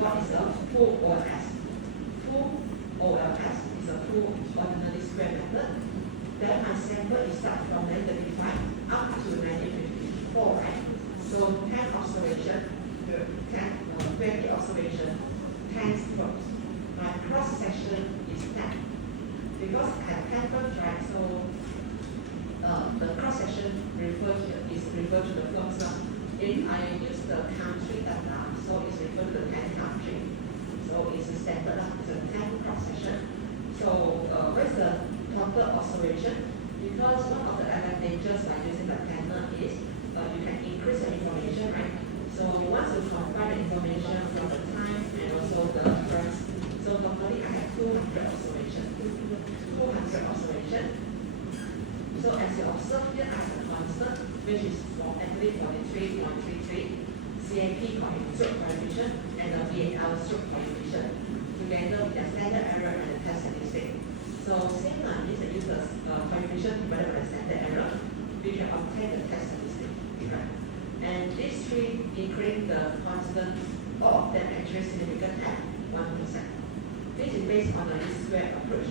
got is a full OLS. Full OLS is a full ordinary square method. Then my sample is start from 1935 up to 1954, right? So 10 observation, 20 observation, 10 strokes. My cross section is 10. Because I have 10 firms, right? So the cross section referred here is referred to the firms. If I use the country data, so it's referred to the 10 country. So it's a standard, it's a 10 cross section. So where's the total observation? Because one of the advantages by using the planner is you can increase the information, right? So you want to combine the information from the time and also the firms. So normally I have 200 observation. 200 observation. So as you observe here, I have a constant, which is actually 43.33, CAP stroke coefficient, and the VAL stroke coefficient, together with the standard error and the test statistic. So same line is the user's coefficient divided by the standard error, we can obtain the test statistic. Right? And these three, including the constant, all of them actually significant at 1%. This is based on the least square approach.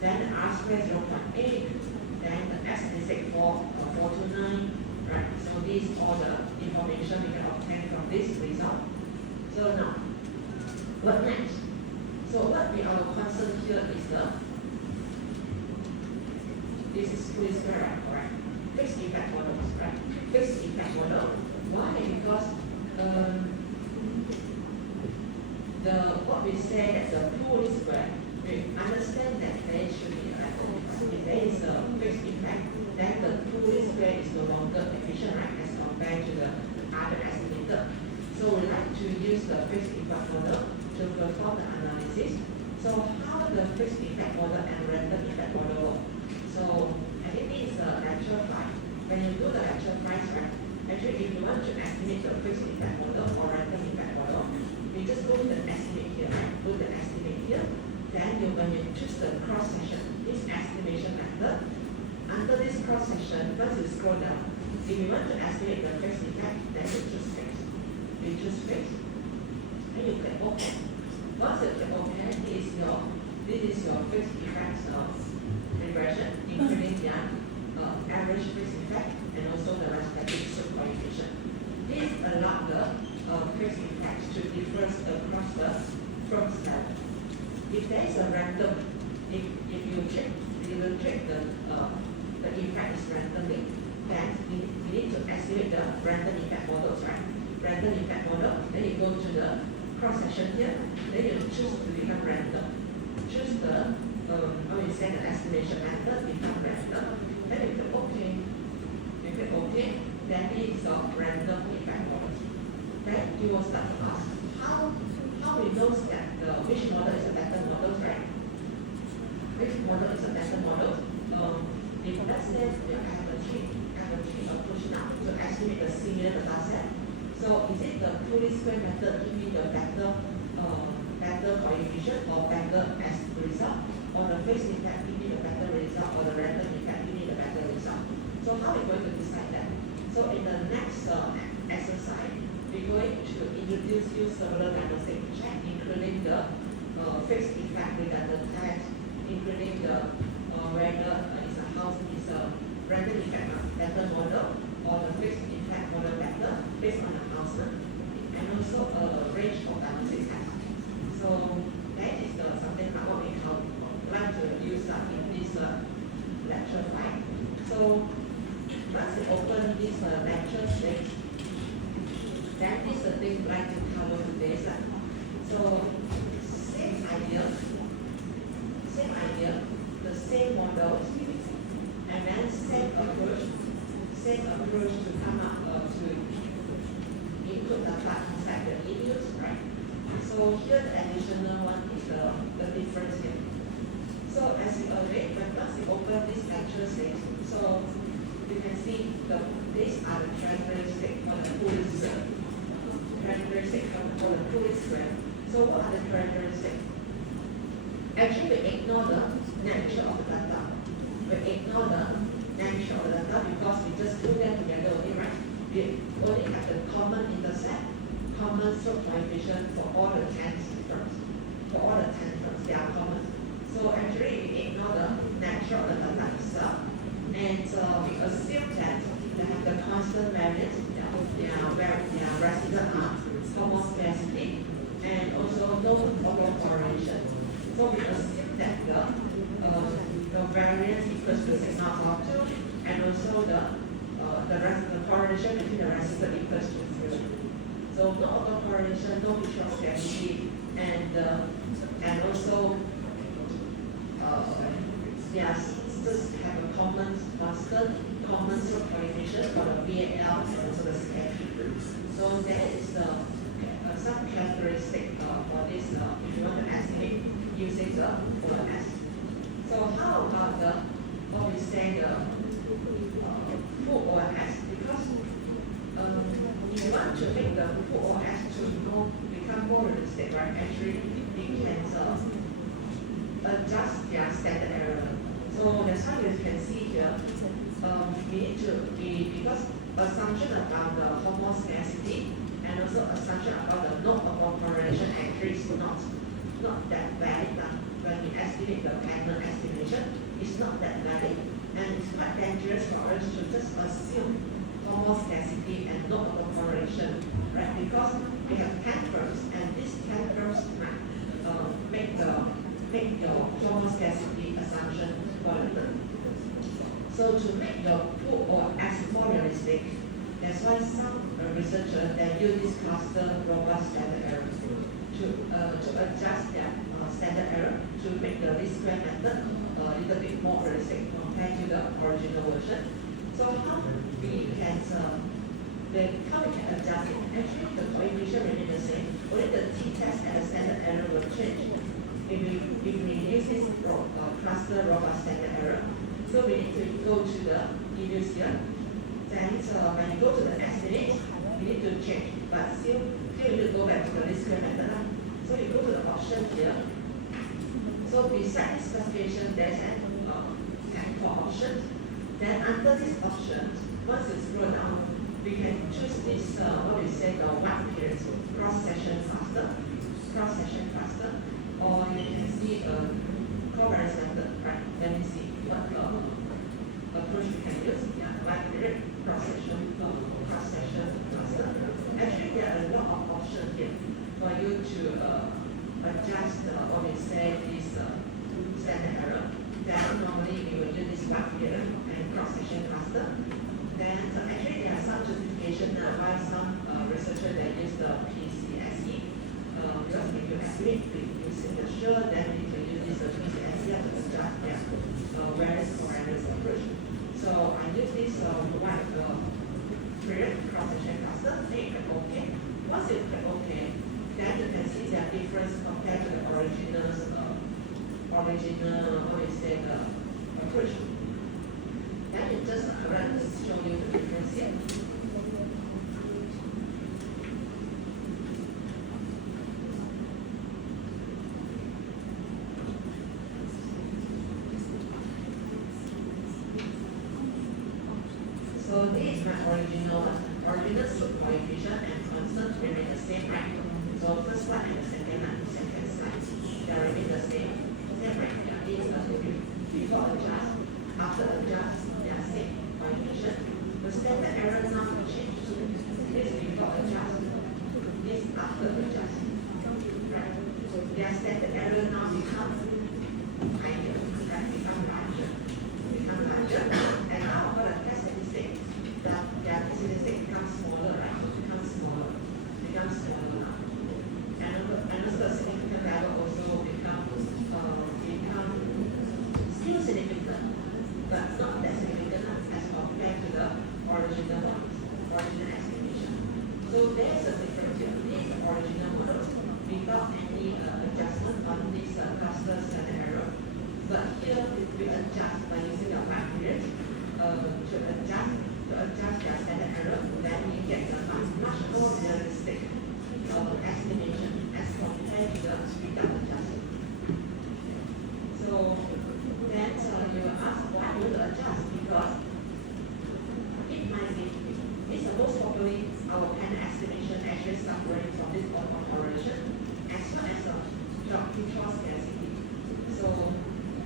Then the R square 0.8, then the S statistic 429, right? So these all the information we can obtain from this result. So now, what next? So what we are concerned here is this is fully square, right? Fixed effect models, right? Fixed effect model. Why? Because what we say as a pool square, we understand that there should be if there is a fixed effect, then the pool square is no longer efficient, right, as compared to the other estimator. So we like to use the fixed effect model to perform the analysis. So how the fixed effect model and random effect model work? So I think this is a lecture 5. When you do the lecture 5, right, actually if you want to estimate the fixed effect model or random effect model, you just go to the estimate here, right? Go to the estimate here. Then when you choose the cross section, this estimation method, under this cross section, once you scroll down, if you want to estimate the fixed effect, then you choose fixed. You choose fixed. Then you click OK. Once you click OK, this is your fixed effect regression, including the average fixed effect and also the respective stroke coefficient. This allows the fixed effect to differ across the firms level. If there is a random, if you check the effect is randomly, then we need to estimate the random effect models, right? Random effect model, then you go to the cross section here, then you choose to become random. Choose the the estimation method become random, then you click OK. You click OK, then it is your random effect model. Then you will start to ask, how we know that which model is a better model, right? Which model is a better model? If let's say you have a tree approach now to estimate the similar data set. So is it the fully square method give me the better coefficient or better result, or the fixed effect give me the better result, or the random effect give me the better result? So how are we going to decide that? So in the next exercise, we're going to introduce you several diagnostic check, including the fixed effect redundant test, including the whether it's a house is a random effect better model or the fixed effect model better based on the house, and also a range of diagnostic tests. So that is something that what we like to use in this lecture 5. So once you open this lecture 6, then this is the thing we like to cover today. So same idea, the same model, and then same approach to come up to input the part inside the images, right? So here the additional one is the difference here. So as you already, once you open this lecture 6, so you can see these are the characteristics for the pool square. So what are the characteristics? Actually, we ignore the nature of the data. We ignore the nature of the data because we just put them together only, right? We only have the common intercept, common common stroke coefficient for all the 10 terms. For all the 10 terms, they are common. So actually, we ignore the natural themselves, and we assume that they have the constant variance, their resident are homoscedasticity, and also no autocorrelation. So we assume that the variance equals to sigma of 2, and also the correlation between the resident equals to 0. So no autocorrelation, no mutual scarcity, and also just have a common constant, common stroke coefficient for the VAL and also the sketch. So that is the some characteristic for this if you want to estimate using the OS. So how about the what we say the full OS? Because if you want to make the full OS to become more realistic, right? Actually, we can adjust their standard error. So that's why you can see here, we need to be, because assumption about the homoscedasticity and also assumption about the no autocorrelation actually is not that valid. When we estimate the pattern estimation, it's not that valid. And it's quite dangerous for us to just assume homoscedasticity and no autocorrelation, right? Because we have 10 terms, and these 10 terms might make your homoscedasticity assumption volatile. So to make the full OS more realistic, that's why some researchers they use this cluster robust standard error to adjust their standard error to make the least square method a little bit more realistic compared to the original version. So how we can adjust it? Actually, the coefficient remain the same. Only the t-test and the standard error will change. If we use this cluster robust standard error, so we need to go to the use here. Then when you go to the estimate, we need to change. But still you need to go back to the least square method. So you go to the option here. So beside this specification, there's an for option. Then under this option, once you scroll down, we can choose this what we say the white period cross-section cluster, or you can see covariance method, right? Let me see what approach we can use. Yeah, white period cross-section cluster. Actually, there are a lot of options here for you to adjust what we say this standard error. Then normally we will use this white period and cross-section cluster. Then actually there are some justification why some researchers they use the PCSE because if you estimate using the sure, then we can use this PCSE to adjust their various covariance approach. So I use this white period cross-section cluster. Then you click OK. Once you click OK, then you can see their difference compared to the original what we say the approach. Then you just show you the difference here. So this is my original stroke coefficient and constant remain the same, right? So first one and the second slide, they remain the same. Right? This is before adjust, after adjust, they are same coefficient. The standard error now will change. This before adjust, this after adjust. Right? Their standard error now becomes higher, right? Become larger. And now for the test statistic, their test statistic becomes smaller, right? Becomes smaller now. And also the significant level also becomes still significant, but not that significant as compared to the original estimation. So there's a difference here. This original model without any adjustment on this cluster standard error. But here we adjust by using the white period to adjust their standard error. Then we get a much more realistic estimation as compared to the without adjustment. So then you ask why you adjust, because it might be, it's the most popularly our pattern estimation actually actually suffering from this operation as well as the control scarcity. So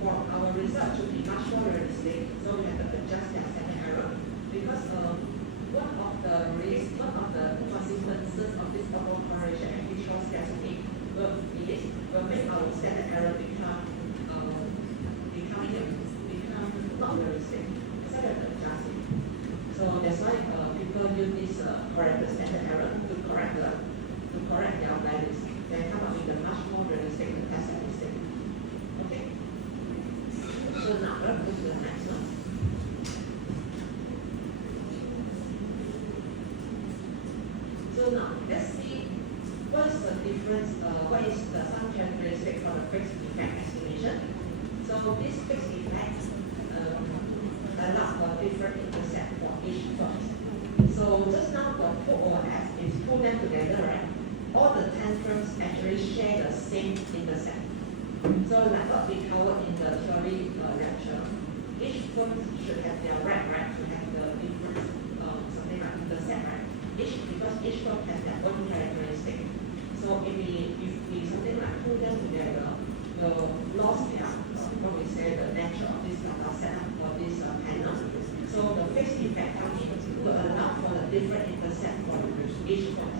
for our result to be much more realistic, so we have to adjust their standard error because one of the consequences of this operation and control scarcity will make our standard error become not realistic. So we have to adjust it. So that's why people use this correct the standard error to correct their values. Then come up with a much more realistic test statistic. Okay. So now let's go to the next one. So now let's see what is the difference. What is the some characteristic for the fixed effect estimation? So this fixed effect allows for different intercept for each firm. So just now the put OS is put them together, right? All the 10 firms actually share the same intercept. So like what we covered in the theory lecture, each firm should have their right to have the different something like intercept, right? Because each firm has their own characteristic. So if we something like put them together, the loss their what we say the nature of this setup for this panel. So the fixed effect will allow for the different intercept for each firm.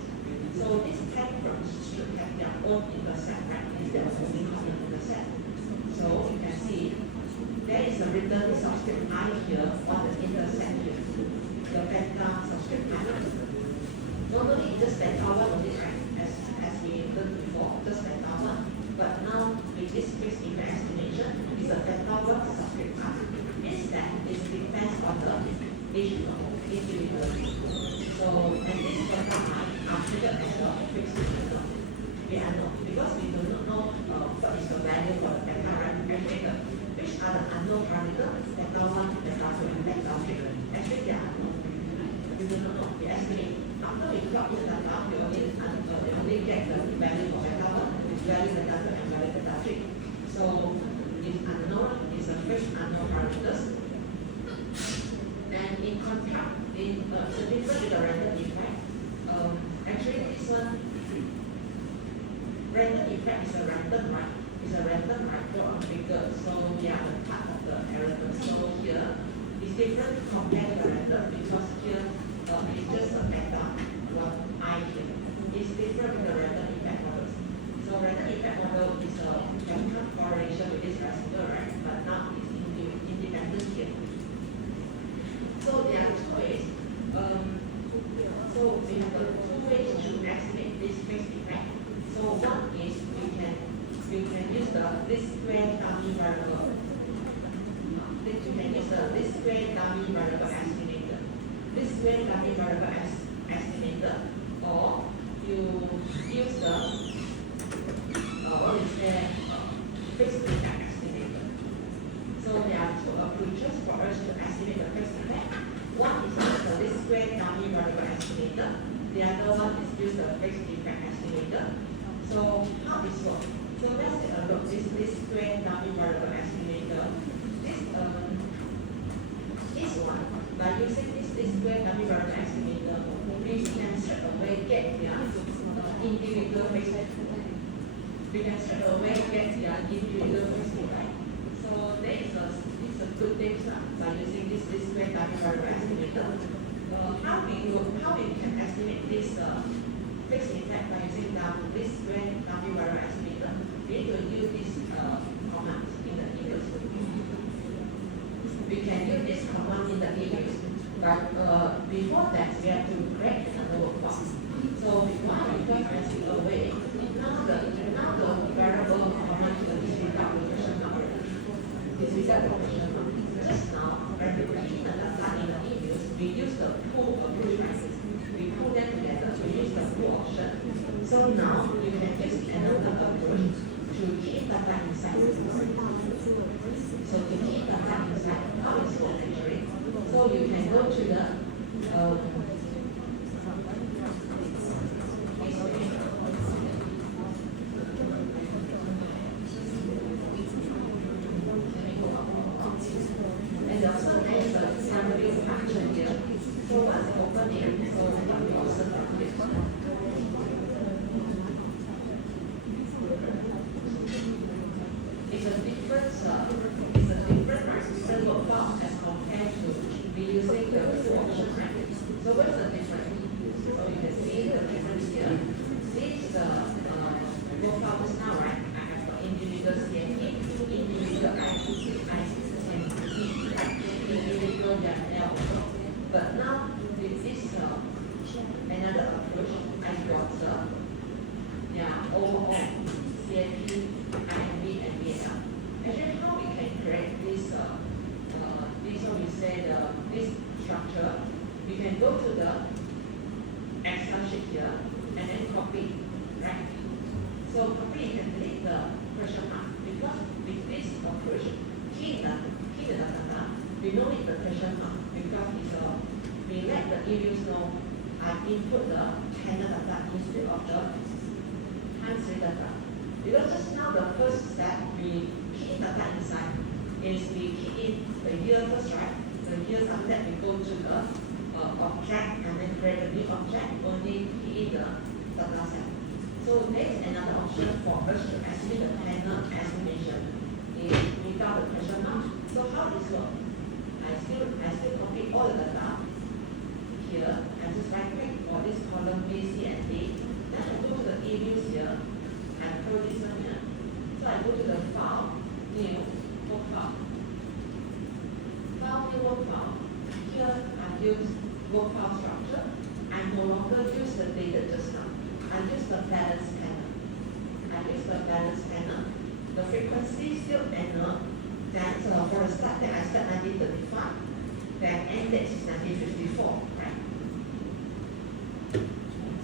So these 10 firms should have their own intercept, right? Instead of only common intercept. So you can see there is a written subscript I here on the intercept here. The beta subscript I. Normally it's just beta 1 only, right? As we learned before, just beta 1. But now with this fixed effect estimation, it's a beta 1 subscript I. Instead, it depends on the individual. So, and this beta I are treated as a fixed effect. We are not, because we do not know what is the value for the beta, right? Which are the unknown parameters, beta 1, beta 2, and beta 3. Actually, they are unknown. We do not know, we estimate. After we plug in the data, we only get the value for beta 1, value beta 2, and value beta 3. So, if unknown is a fixed unknown parameters. And in contrast, the difference with the random effect, actually this one, random effect is a random, right? It's a random for a figure. So we are the part of the error. So here it's different compared to the random because here it's just a beta what I here. It's different with the random effect models. So random effect model is a chemical correlation with this residual, right? But now it's independent here. So there are two ways. So we have two ways to estimate this fixed effect. So one is we can use the least square dummy variable. We can use the least square dummy variable estimator. Least square dummy variable estimator, or you use the fixed effect estimator. So there are two approaches for us to estimate the fixed effect. One is use the least square dummy variable estimator. The other one is use the fixed effect estimator. So how this works? So let's take a look. This least square dummy variable estimator. This one, by using this least square dummy variable estimator, we can straight away get their individual fixed effect. We can straight away get their individual fixed effect. So this is a good thing by using this least square dummy variable estimator. How we can estimate this fixed effect by using this square dummy variable estimator? We need to use this command in the emails. We can use this command in the emails, but before that we have to create another workbox. So why we pressing away? Now the variable command is without question number. Is without question number. Just now, when we put in the data in the emails, we use the pool approach. We pull them together. We use the pool option. So now you can use another approach to keep data inside. So to keep data inside, how is it actually? So you can go to the and also there is a summary function here. So once open it, so we can also So what's the difference? So you can see the difference here. This workflow just now, right? I have the individual CNP, individual ICC, and individual YAML. But now with this another approach, I got the overall CNP, IMB, and VNL. Actually, how we can create this what we say this structure? We can go to the Excel sheet here and then copy, right? So copy, you can delete the question mark because with this approach, key the data, we don't need the question mark because we let the e-views know I input the panel data instead of the time series data. Because just now the first step we key in data inside is we key in the year first, right? The years after that we go to the object and then create a new object, only key in the data set. So next another option for us to estimate the panel estimation is without the question mark. So how this works? I still copy all the data here and just right click for this column B, C, and D. Then I go to the e-views here and close this one here. So I go to the file, new workflow. File, new workflow. Here I use workflow structure. I no longer use the data just now. I use the balance panel. The frequency still annual. Then for the start date I set 1935. Then end date is 1954, right?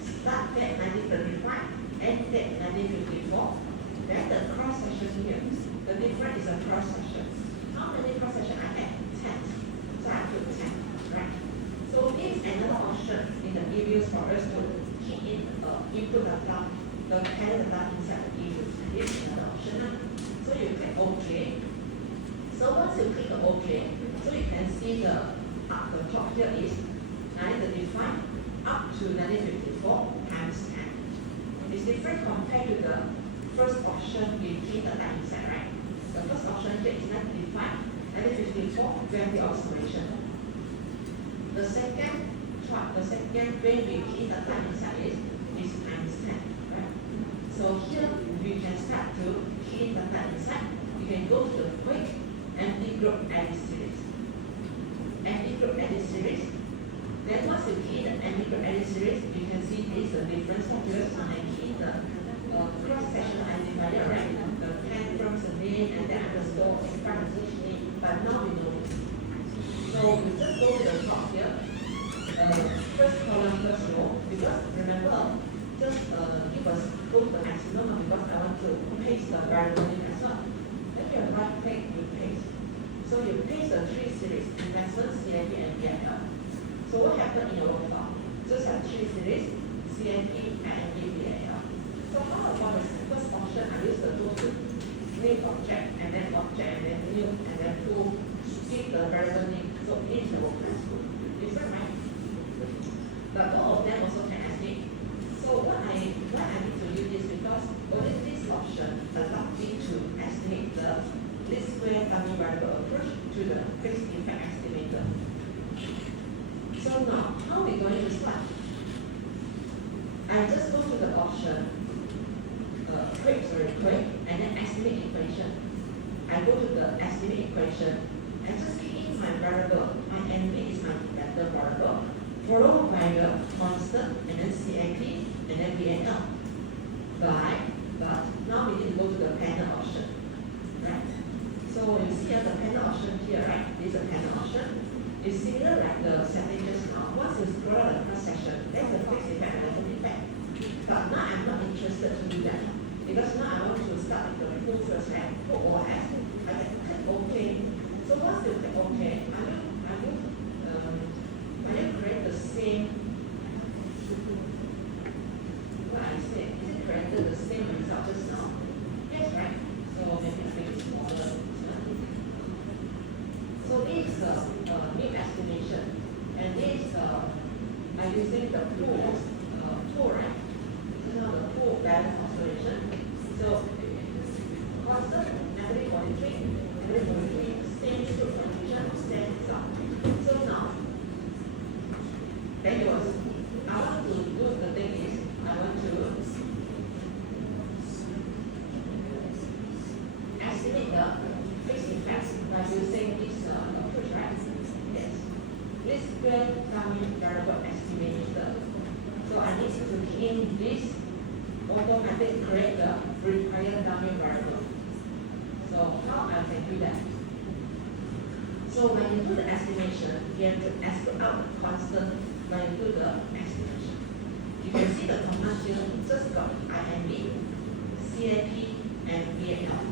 Start date 1935, end date 1954. Then the cross section here. The difference is a cross section. How many cross sections I have? 10. So I put 10, right? So this is another option in the e-views for us to key in input data, the panel data inside the e-views. And this is another option. So you click OK. So once you click OK, so you can see the top here is 1935 up to 1954 times 10. It's different compared to the first option we key the data inside, right? The first option here is 1935, 1954, when the observation. The second way we key the data inside is times 10, right? So here we can start to key the data inside. You can go to the quick empty group edit series. Empty group edit series. Then once you key the empty group edit series, you can see there is a difference because when I key the cross-section identifier, right? The 10 from the name and then underscore express each name, but now we know it. So we just go to the top here. First column, first row, because remember, just give us go to the maximum because I want to paste the variable name as well. Then you right click, you paste. So you paste the three series, investment, CNP, and VNL. So what happened in your workflow? Just have three series, CNP, and VNL. So how about the first option? I use the tool to name object, and then new, and then to give the variable name. So it is the workflow. Different, right? But all of them also can estimate. So why I need to use this because only this option allows me to estimate the least square dummy variable approach to the fixed effect estimator. So now, how are we going to start? I just go to the option, quick, and then estimate equation. I go to the estimate equation and just key in my variable. My NV is my vector variable, followed by the constant, and then CNP, and then VNL. But now we need to go to the panel option, right? So you see the panel option here, right? This is a panel option. It's similar like the setting just now. Once you scroll out the cross section, there's a fixed effect and a random effect. But now I'm not interested to do that because now I want to start with the full first, right? Full OS. I can click OK. So once you click OK, I will create the same. What I said, is it created the same result just now? Yes, right? So maybe make it smaller. So this is the new estimation, and this I'm using the pool, right? This is now the pool balance oscillation. So constant, negative 43, same true condition, same result. So now then you will, I want to do the thing is, I want to estimate the fixed effects by using this approach, right? Yes. This square dummy variable estimator. So I need to key in this automatic create the required dummy variable. So how I can do that? So when you do the estimation, you have to estimate out the constant when you do the estimation. You can see the command here just got IMB, CAP, and VAL.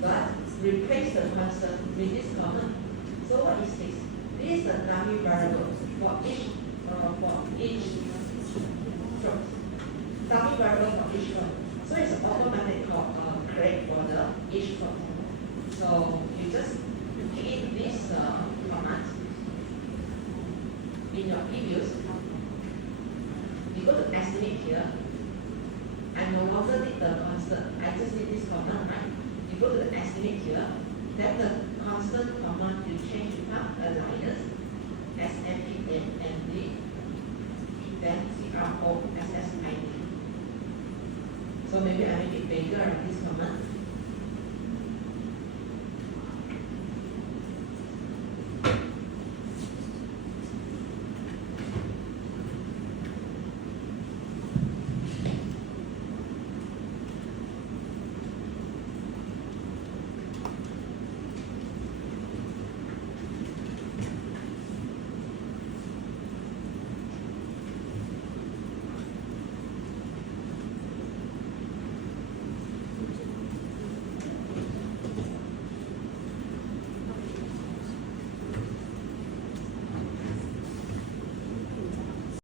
But replace the constant with this command. So what is this? This is the dummy variable for each float. Dummy variable for each float. So it's automatic create for the each float. So you just key in this command in your previews. You go to estimate here. I no longer need the constant. I just need this command, right? You go to the estimate here. Then the constant command you change to become a minus SMPN and the